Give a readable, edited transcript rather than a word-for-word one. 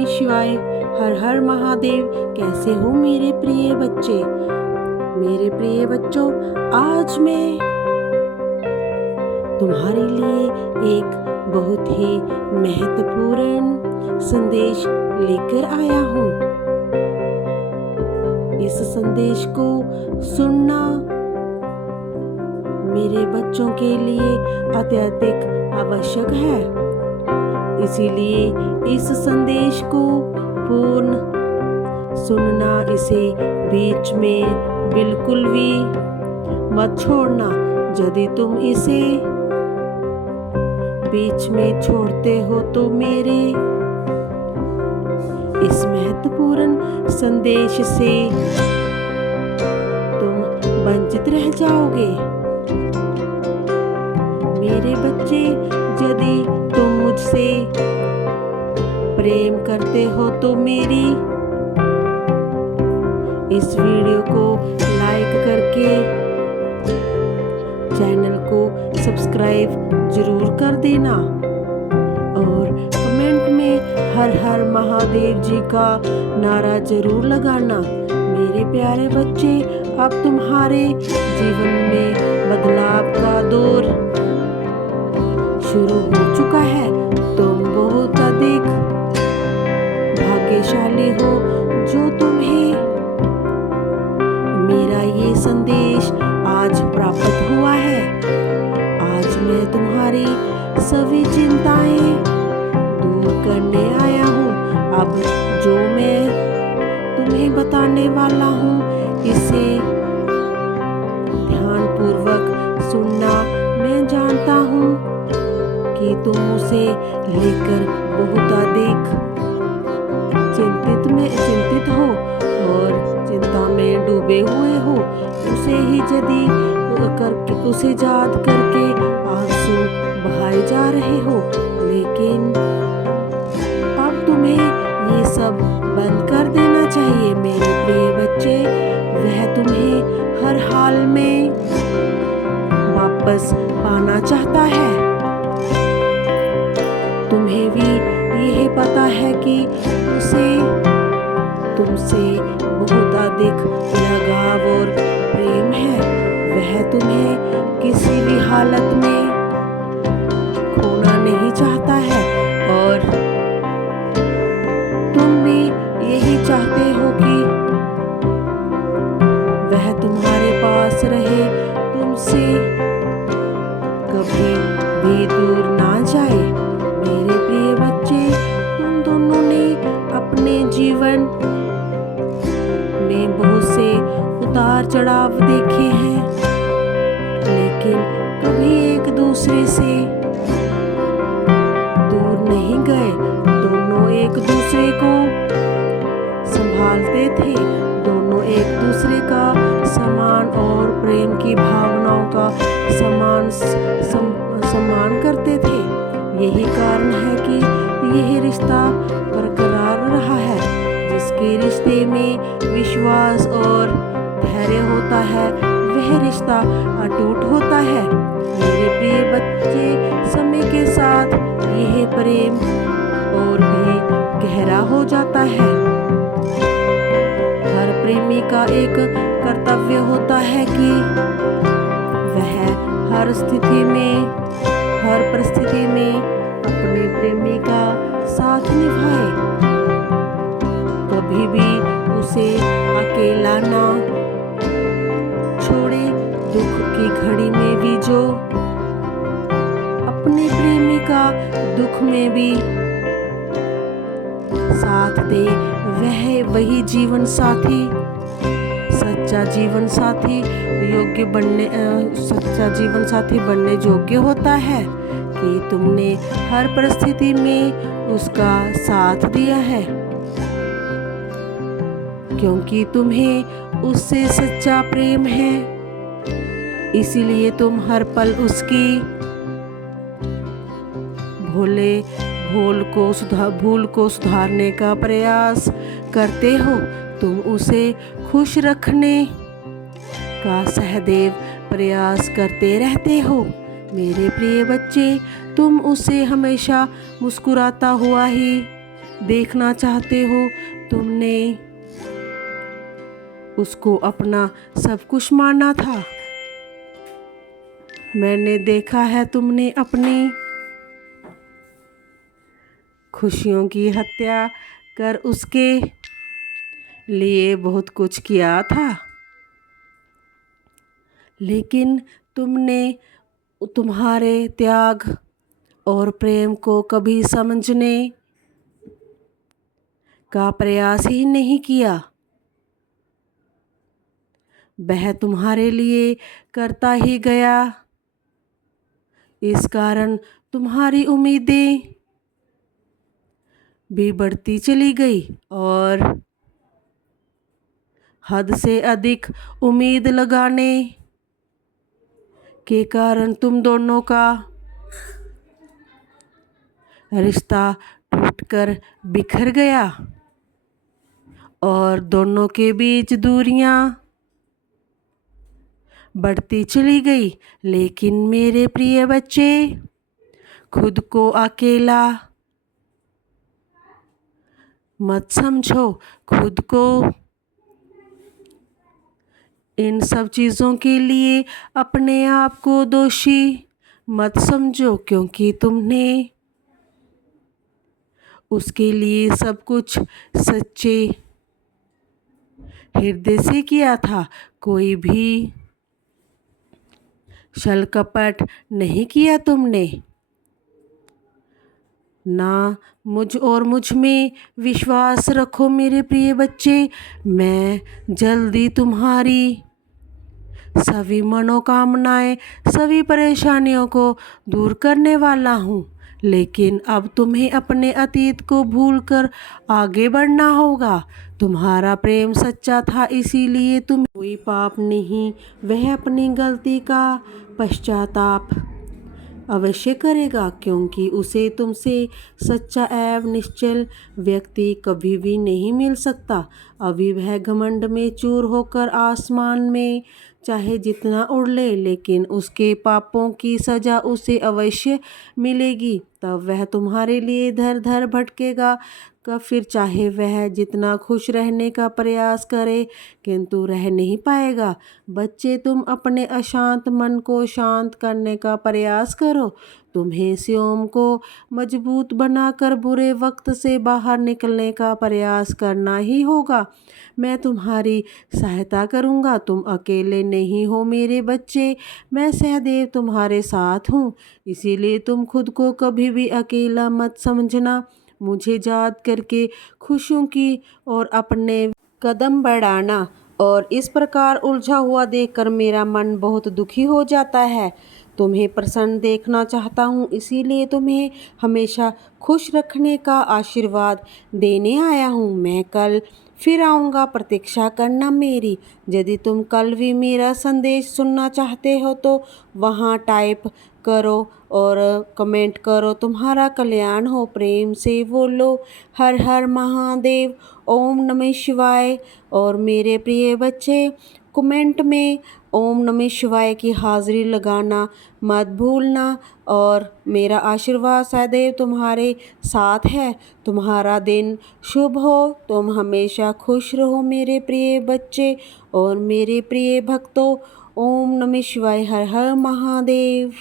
नमः शिवाय। हर हर महादेव। कैसे हो मेरे प्रिय बच्चे? मेरे प्रिय बच्चों, आज मैं तुम्हारे लिए एक बहुत ही महत्वपूर्ण संदेश लेकर आया हूँ। इस संदेश को सुनना मेरे बच्चों के लिए अत्यधिक आवश्यक है। इसीलिए इस संदेश को पूर्ण सुनना, इसे बीच में बिल्कुल भी मत छोड़ना। यदि तुम इसे बीच में छोड़ते हो तो मेरे इस महत्वपूर्ण संदेश से तुम वंचित रह जाओगे। मेरे बच्चे, यदि तुम मुझसे प्रेम करते हो तो मेरी इस वीडियो को लाइक करके चैनल को सब्सक्राइब जरूर कर देना और कमेंट में हर हर महादेव जी का नारा जरूर लगाना। मेरे प्यारे बच्चे, अब तुम्हारे जीवन में बदलाव का दौर शुरू हो चुका है। तुम बहुत अधिक भाग्यशाली हो जो तुम्हें मेरा ये संदेश आज प्राप्त हुआ है। आज मैं तुम्हारी सभी चिंताएं दूर करने आया हूँ। अब जो मैं तुम्हें बताने वाला हूँ, इसे ध्यानपूर्वक सुनना। मैं जानता हूँ कि तुम उसे लेकर बहुत अधिक चिंतित हो और चिंता में डूबे हुए हो। उसे याद करके आंसू बहाए जा रहे हो। लेकिन अब तुम्हें ये सब बंद कर देना चाहिए मेरे प्रिय बच्चे। वह तुम्हें हर हाल में वापस पाना चाहता है। तुम्हें भी यह पता है कि उसे तुमसे बहुत अधिक लगाव और प्रेम है। वह तुम्हें किसी भी हालत में खोना नहीं चाहता है और तुम भी यही चाहते हो कि वह तुम्हारे पास रहे, तुमसे कभी भी दूर ना जाए। मेरे प्रिय बच्चे, तुम दोनों ने अपने जीवन में बहुत से उतार चढ़ाव देखे हैं, लेकिन कभी एक दूसरे से दूर नहीं गए। दोनों एक दूसरे को संभालते थे। दोनों एक दूसरे का सम्मान और प्रेम की भावनाओं का सम्मान करते थे। यही कारण है कि यह रिश्ता बरकरार रहा है। जिसके रिश्ते में विश्वास और धैर्य होता है, वह रिश्ता अटूट होता है। मेरे प्रिय बच्चे, समय के साथ यह प्रेम और भी गहरा हो जाता है। हर प्रेमी का एक कर्तव्य होता है कि वह हर परिस्थिति में अपने प्रेमी का साथ निभाए। कभी भी उसे अकेला ना छोड़े। दुख की घड़ी में भी जो अपने प्रेमी का दुख में भी साथ दे, वही जीवन साथी, सच्चा जीवन साथी बनने योग्य होता है कि तुमने हर परिस्थिति में उसका साथ दिया है, क्योंकि तुम्हें उससे सच्चा प्रेम है। इसीलिए तुम हर पल उसकी भूल को सुधारने का प्रयास करते हो। तुम उसे खुश रखने का सहदैव प्रयास करते रहते हो। मेरे प्रिय बच्चे, तुम उसे हमेशा मुस्कुराता हुआ ही देखना चाहते हो। तुमने उसको अपना सब कुछ माना था। मैंने देखा है तुमने अपनी खुशियों की हत्या कर उसके लिए बहुत कुछ किया था, लेकिन तुमने तुम्हारे त्याग और प्रेम को कभी समझने का प्रयास ही नहीं किया। वह तुम्हारे लिए करता ही गया। इस कारण तुम्हारी उम्मीदें भी बढ़ती चली गई और हद से अधिक उम्मीद लगाने के कारण तुम दोनों का रिश्ता टूटकर बिखर गया और दोनों के बीच दूरियां बढ़ती चली गई। लेकिन मेरे प्रिय बच्चे, खुद को अकेला मत समझो। खुद को इन सब चीज़ों के लिए अपने आप को दोषी मत समझो, क्योंकि तुमने उसके लिए सब कुछ सच्चे हृदय से किया था। कोई भी छल कपट नहीं किया तुमने। ना मुझ में विश्वास रखो मेरे प्रिय बच्चे। मैं जल्दी तुम्हारी सभी मनोकामनाएं, सभी परेशानियों को दूर करने वाला हूँ। लेकिन अब तुम्हें अपने अतीत को भूलकर आगे बढ़ना होगा। तुम्हारा प्रेम सच्चा था, इसीलिए तुम कोई पाप नहीं। वह अपनी गलती का पश्चाताप अवश्य करेगा, क्योंकि उसे तुमसे सच्चा एवं निश्चल व्यक्ति कभी भी नहीं मिल सकता। अभी वह घमंड में चूर होकर आसमान में चाहे जितना उड़ ले, लेकिन उसके पापों की सजा उसे अवश्य मिलेगी। तब वह तुम्हारे लिए इधर उधर भटकेगा फिर चाहे वह जितना खुश रहने का प्रयास करे, किंतु रह नहीं पाएगा। बच्चे, तुम अपने अशांत मन को शांत करने का प्रयास करो। तुम्हें स्वयं को मजबूत बनाकर बुरे वक्त से बाहर निकलने का प्रयास करना ही होगा। मैं तुम्हारी सहायता करूंगा। तुम अकेले नहीं हो मेरे बच्चे, मैं सदैव तुम्हारे साथ हूँ। इसीलिए तुम खुद को कभी भी अकेला मत समझना। मुझे याद करके खुशियों की और अपने कदम बढ़ाना। और इस प्रकार उलझा हुआ देखकर मेरा मन बहुत दुखी हो जाता है। तुम्हें प्रसन्न देखना चाहता हूँ, इसीलिए तुम्हें हमेशा खुश रखने का आशीर्वाद देने आया हूँ। मैं कल फिर आऊँगा, प्रतीक्षा करना मेरी। यदि तुम कल भी मेरा संदेश सुनना चाहते हो तो वहाँ टाइप करो और कमेंट करो। तुम्हारा कल्याण हो। प्रेम से बोलो हर हर महादेव, ओम नमः शिवाय। और मेरे प्रिय बच्चे, कमेंट में ओम नमः शिवाय की हाजिरी लगाना मत भूलना। और मेरा आशीर्वाद सदैव तुम्हारे साथ है। तुम्हारा दिन शुभ हो। तुम हमेशा खुश रहो मेरे प्रिय बच्चे और मेरे प्रिय भक्तों। ओम नमः शिवाय, हर हर महादेव।